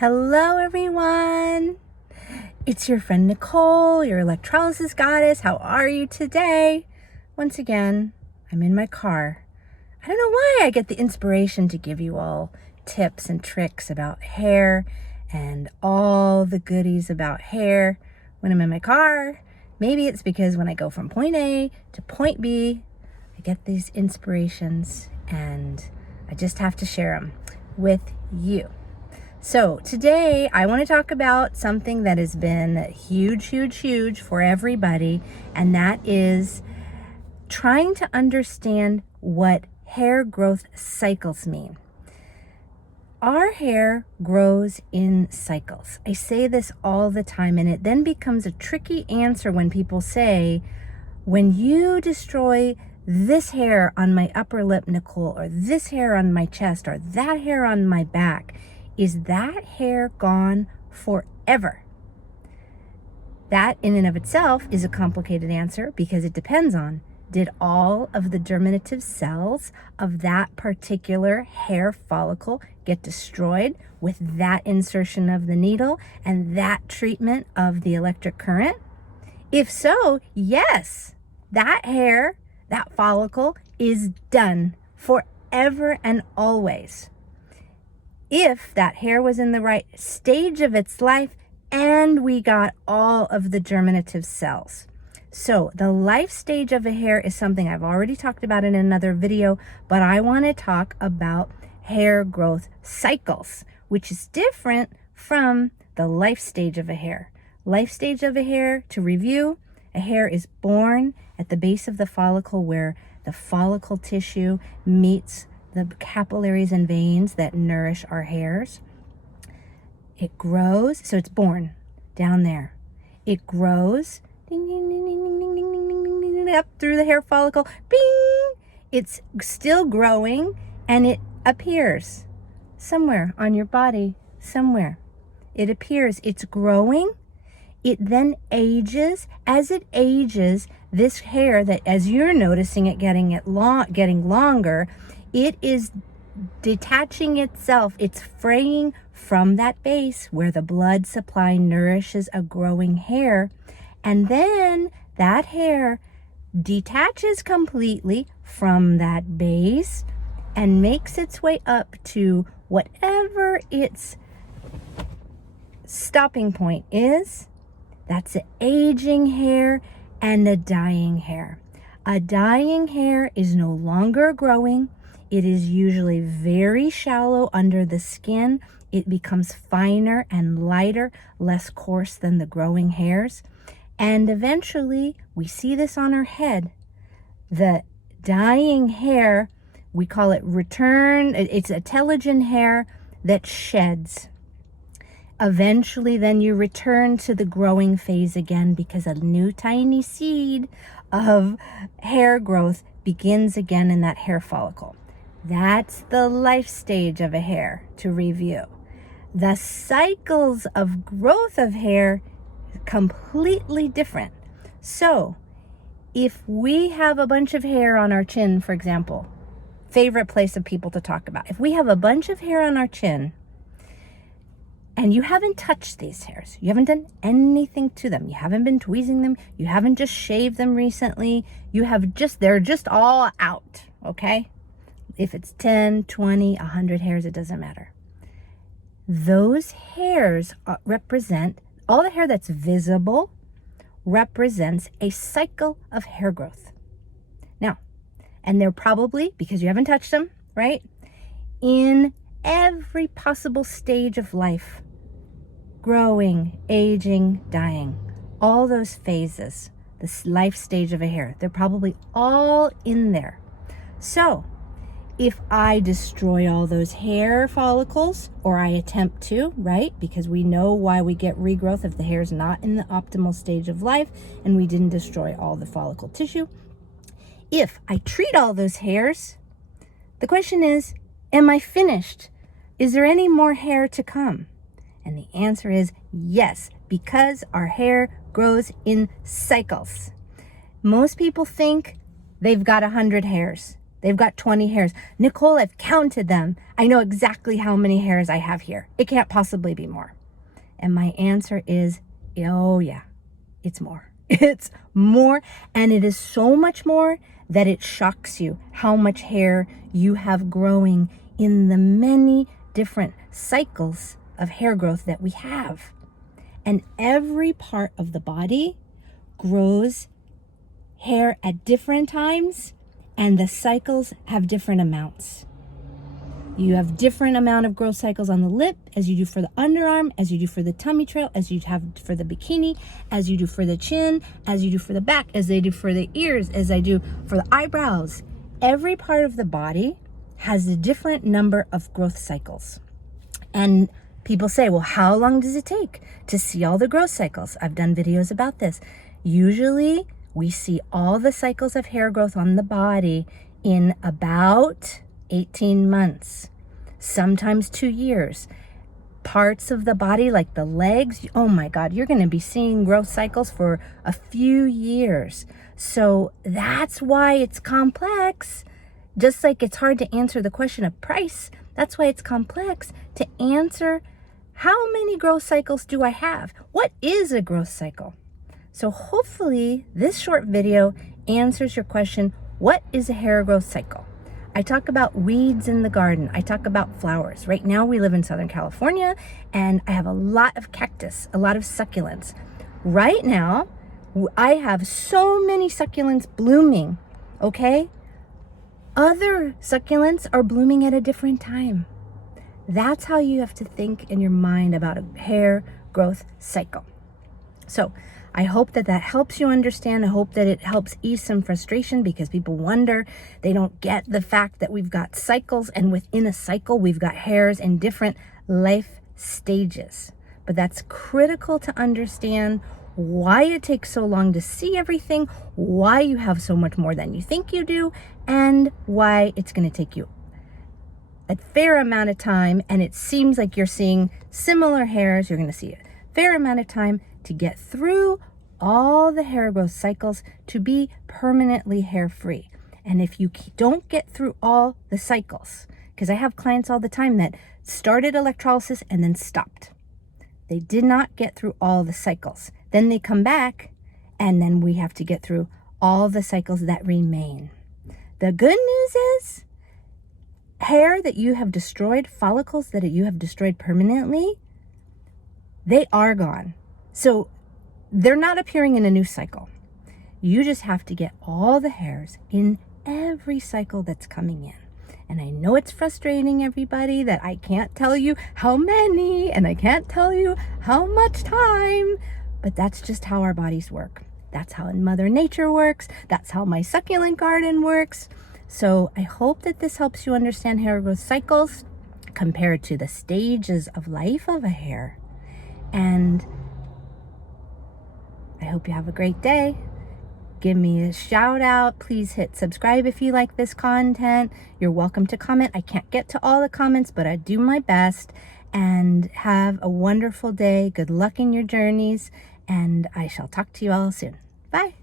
Hello everyone, it's your friend Nicole, your electrolysis goddess. How are you today? Once again, I'm in my car. I don't know why I get the inspiration to give you all tips and tricks about hair and all the goodies about hair when I'm in my car. Maybe it's because when I go from point A to point B, I get these inspirations and I just have to share them with you. So today I want to talk about something that has been huge for everybody, and that is trying to understand what hair growth cycles mean. Our hair grows in cycles. I say this all the time, and it then becomes a tricky answer when people say, when you destroy this hair on my upper lip, Nicole, or this hair on my chest, or that hair on my back, is that hair gone forever? That in and of itself is a complicated answer because it depends on, did all of the germinative cells of that particular hair follicle get destroyed with that insertion of the needle and that treatment of the electric current? If so, yes, that hair, that follicle is done forever and always. If that hair was in the right stage of its life and we got all of the germinative cells. So the life stage of a hair is something I've already talked about in another video, but I want to talk about hair growth cycles, which is different from the life stage of a hair. Life stage of a hair, to review, a hair is born at the base of the follicle where the follicle tissue meets the capillaries and veins that nourish our hairs. It grows, so it's born down there. It grows ding, ding, ding, ding, ding, ding, ding, ding, ding, ding, up through the hair follicle. Bing! It's still growing and it appears somewhere on your body, somewhere. It appears, it's growing. It then ages. As it ages, this hair that, as you're noticing it getting longer, it is detaching itself. It's fraying from that base where the blood supply nourishes a growing hair. And then that hair detaches completely from that base and makes its way up to whatever its stopping point is. That's an aging hair and a dying hair. A dying hair is no longer growing. It is usually very shallow under the skin. It becomes finer and lighter, less coarse than the growing hairs. And eventually, we see this on our head. The dying hair, we call it return. It's a telogen hair that sheds. Eventually, then you return to the growing phase again because a new tiny seed of hair growth begins again in that hair follicle. That's the life stage of a hair, to review. The cycles of growth of hair are completely different. So, if we have a bunch of hair on our chin, for example, favorite place of people to talk about. If we have a bunch of hair on our chin, and you haven't touched these hairs, you haven't done anything to them, you haven't been tweezing them, you haven't just shaved them recently, they're just all out, okay? If it's 10, 20, 100 hairs, it doesn't matter. Those hairs represent, all the hair that's visible represents a cycle of hair growth. Now, and they're probably, because you haven't touched them, right? In every possible stage of life, growing, aging, dying, all those phases, this life stage of a hair, they're probably all in there. So, if I destroy all those hair follicles, or I attempt to, right? Because we know why we get regrowth if the hair is not in the optimal stage of life and we didn't destroy all the follicle tissue. If I treat all those hairs, the question is, am I finished? Is there any more hair to come? And the answer is yes, because our hair grows in cycles. Most people think they've got 100 hairs. They've got 20 hairs. Nicole, I've counted them. I know exactly how many hairs I have here. It can't possibly be more. And my answer is, oh yeah, it's more. It's more, and it is so much more that it shocks you how much hair you have growing in the many different cycles of hair growth that we have. And every part of the body grows hair at different times, and the cycles have different amounts. You have different amount of growth cycles on the lip as you do for the underarm, as you do for the tummy trail, as you have for the bikini, as you do for the chin, as you do for the back, as they do for the ears, as I do for the eyebrows. Every part of the body has a different number of growth cycles. And people say, well, how long does it take to see all the growth cycles? I've done videos about this. Usually we see all the cycles of hair growth on the body in about 18 months, sometimes 2 years. Parts of the body like the legs, oh my God, you're going to be seeing growth cycles for a few years. So that's why it's complex. Just like it's hard to answer the question of price, that's why it's complex to answer how many growth cycles do I have? What is a growth cycle? So hopefully this short video answers your question, what is a hair growth cycle? I talk about weeds in the garden. I talk about flowers. Right now we live in Southern California and I have a lot of cactus, a lot of succulents. Right now, I have so many succulents blooming, okay? Other succulents are blooming at a different time. That's how you have to think in your mind about a hair growth cycle. So I hope that helps you understand. I hope that it helps ease some frustration because people wonder, they don't get the fact that we've got cycles, and within a cycle, we've got hairs in different life stages. But that's critical to understand why it takes so long to see everything, why you have so much more than you think you do, and why it's going to take you a fair amount of time, and it seems like you're seeing similar hairs. You're going to see a fair amount of time to get through all the hair growth cycles to be permanently hair free. And if you don't get through all the cycles, because I have clients all the time that started electrolysis and then stopped. They did not get through all the cycles. Then they come back and then we have to get through all the cycles that remain. The good news is hair that you have destroyed, follicles that you have destroyed permanently, they are gone. So they're not appearing in a new cycle. You just have to get all the hairs in every cycle that's coming in. And I know it's frustrating, everybody, that I can't tell you how many and I can't tell you how much time, but that's just how our bodies work. That's how Mother Nature works. That's how my succulent garden works. So I hope that this helps you understand hair growth cycles compared to the stages of life of a hair. And I hope you have a great day. Give me a shout out. Please hit subscribe if you like this content. You're welcome to comment. I can't get to all the comments, but I do my best. And have a wonderful day. Good luck in your journeys. And I shall talk to you all soon. Bye.